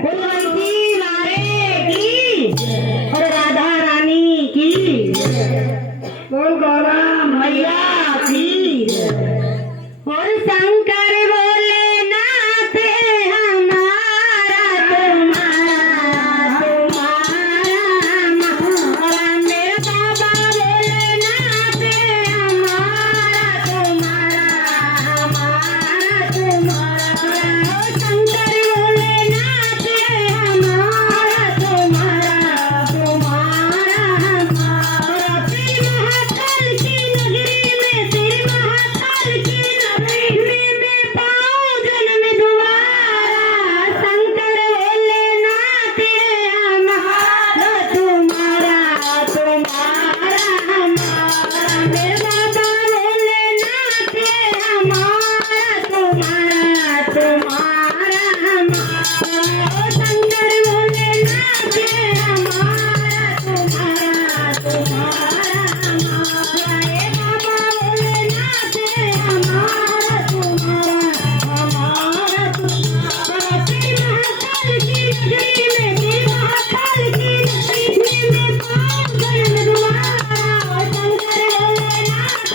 कुलवंती लारे की और राधा रानी की बोल गौरा मैया की और शंकर बोले नाथ हमारा तुम्हारा तुम्हारा मेरा बाबा बोले नाथ हमारा तुम्हारा तुम्हारा शंकर बोले नाथ हमारा तुम्हारा तुम्हारा हमारा फिर महाकाल की नगरी में फिर महाकाल की नगरी में पाऊं जन्म दोबारा शंकर बोले नाथ हमारा तुम्हारा तुम्हारा हमारा मेरे बाबा बोले नाथ हमारा तुम्हारा तुम्हारा हमारा शंकर बोले नाथ हमारा तुम्हारा तुम्हारा हमारा ए बाबा बोले नाथ हमारा तुम्हारा हमारा तुम्हारा फिर महाकाल की नगरी में फिर महाकाल की नगरी में पाऊं जन्म दोबारा शंकर बोले नाथ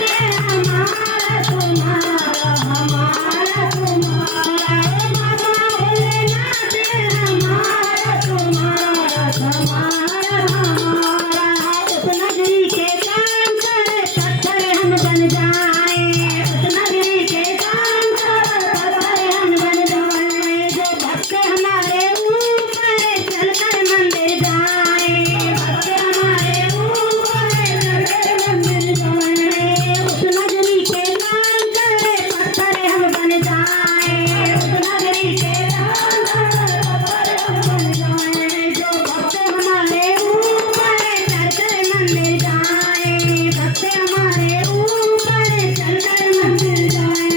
हमारा तुम्हारा हमारा तुम्हारा ए बाबा बोले नाथ हमारा तुम्हारा तुम्हारा हमारा उस नगरी के काम करे पत्थर हम बन जाए उस नगरी के काम करे पत्थर हम बन जाए जो भक्त हमारे ऊपर चलकर मंदिर जाए भक्त हमारे ऊपर चलकर मंदिर जाए उस नगरी के काम करे पत्थर हम बन जाए उस नगरी के काम करे पत्थर हम बन जाए जो भक्त हमारे ऊपर चलकर मंदिर जाए भक्त हमारे ऊपर चलकर मंदिर जाए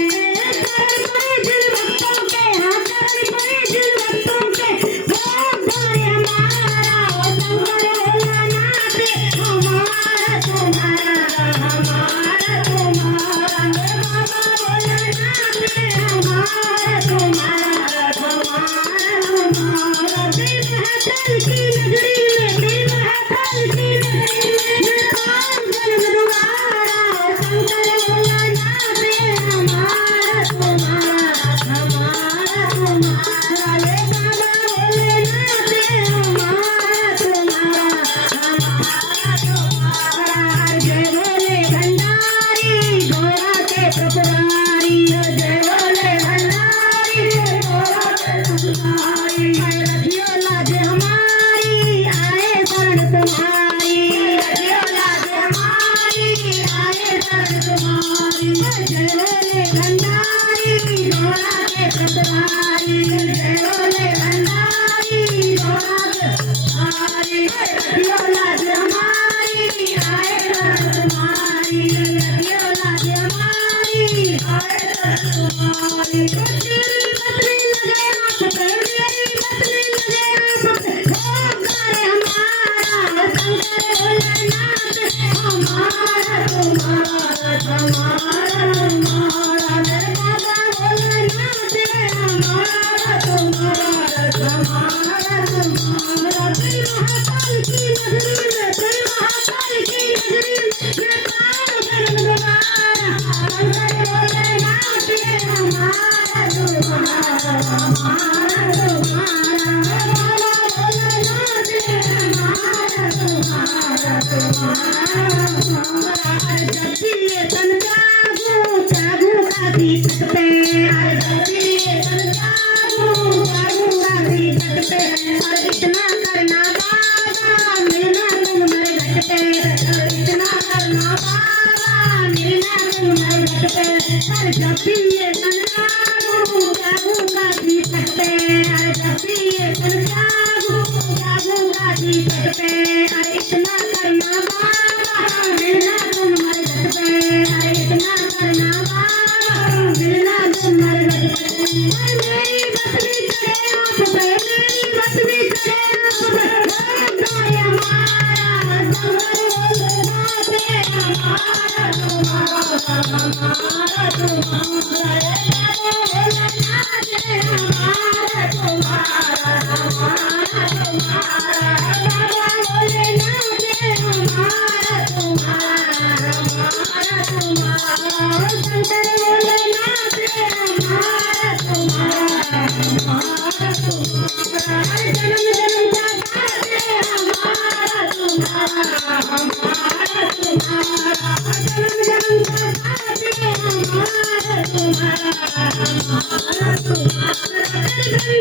शरण पड़े जिन भक्तों के हाँ शरण पड़े जिन भक्तों के वो उद्धार हमारा वो शंकर भोलानाथ हमारा तुम्हारा हमारा तुम्हारा मेरे बाबा भोलानाथ हमारा तुम्हारा तुम्हारा हमारा फिर महाकाल की नगरी में फिर महाकाल की नगरी में पाऊं जन्म दोबारा शंकर भोलानाथ हमारा तुम्हारा हमारा तुम्हारा ले बाबा भोलेनाथ हमारा तुम्हारा हमारा तुम्हारा जय बोले भंडारी गौरा के प्रपुरारी जय बोले भंडारी गौरा के प्रपुरारी रखियो लाज हमारी आए शरण तुम्हारी रखियो लाज हमारी आए शरण तुम्हारी जय बोले भंडारी गौरा के प्रपुरारी जय बोले भंडारी गौरा के प्रपुरारी रखियो लाज हमारी आए शरण तुम्हारी रखियो लाज हमारी आए शरण तुम्हारी तेरी बदली लगे हाथ पे मेरी बदली लगे हाथ पे ओंकार हमारा शंकर भोलेनाथ हमारा तुम्हारा तुम्हारा हमारा मेरे बाबा भोलेनाथ हमारा तुम्हारा तुम्हारा तुम्हारा फिर महाकाल की नगरी में फिर महाकाल की नगरी में पाऊं जन्म दोबारा शंकर भोलेनाथ हमारा तुम्हारा हमारा तुम्हारा बाबा भोलेनाथ हमारा तुम्हारा तुम्हारा हमारा जब भी ये तन जागूं जागूंगा दीपक पे जब भी ये तन जागूं जागूंगा दीपक पे और इतना करना बाबा मिलना तुम मर घट पे और इतना करना बाबा मिलना तुम मर घट पे और जब भी ये तन जागूं जागूंगा दीपक पे और जब भी ये तन जागूं जागूंगा दीपक पे और इतना करना बाबा मिलना तुम मर घट पे और इतना करना बाबा मिलना तुम मर घट पे और मेरी बसनी चढ़े आप पे मेरी बसनी चढ़े आप पे ओंकार हमारा शंकर भोलेनाथ हमारा तुम्हारा हमारा तुम्हारा ए बाबा भोलेनाथ हमारा तुम्हारा Thank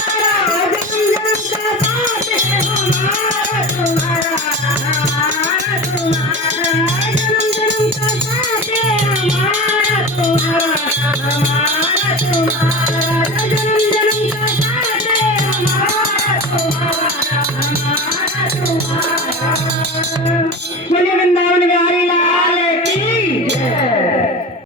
you.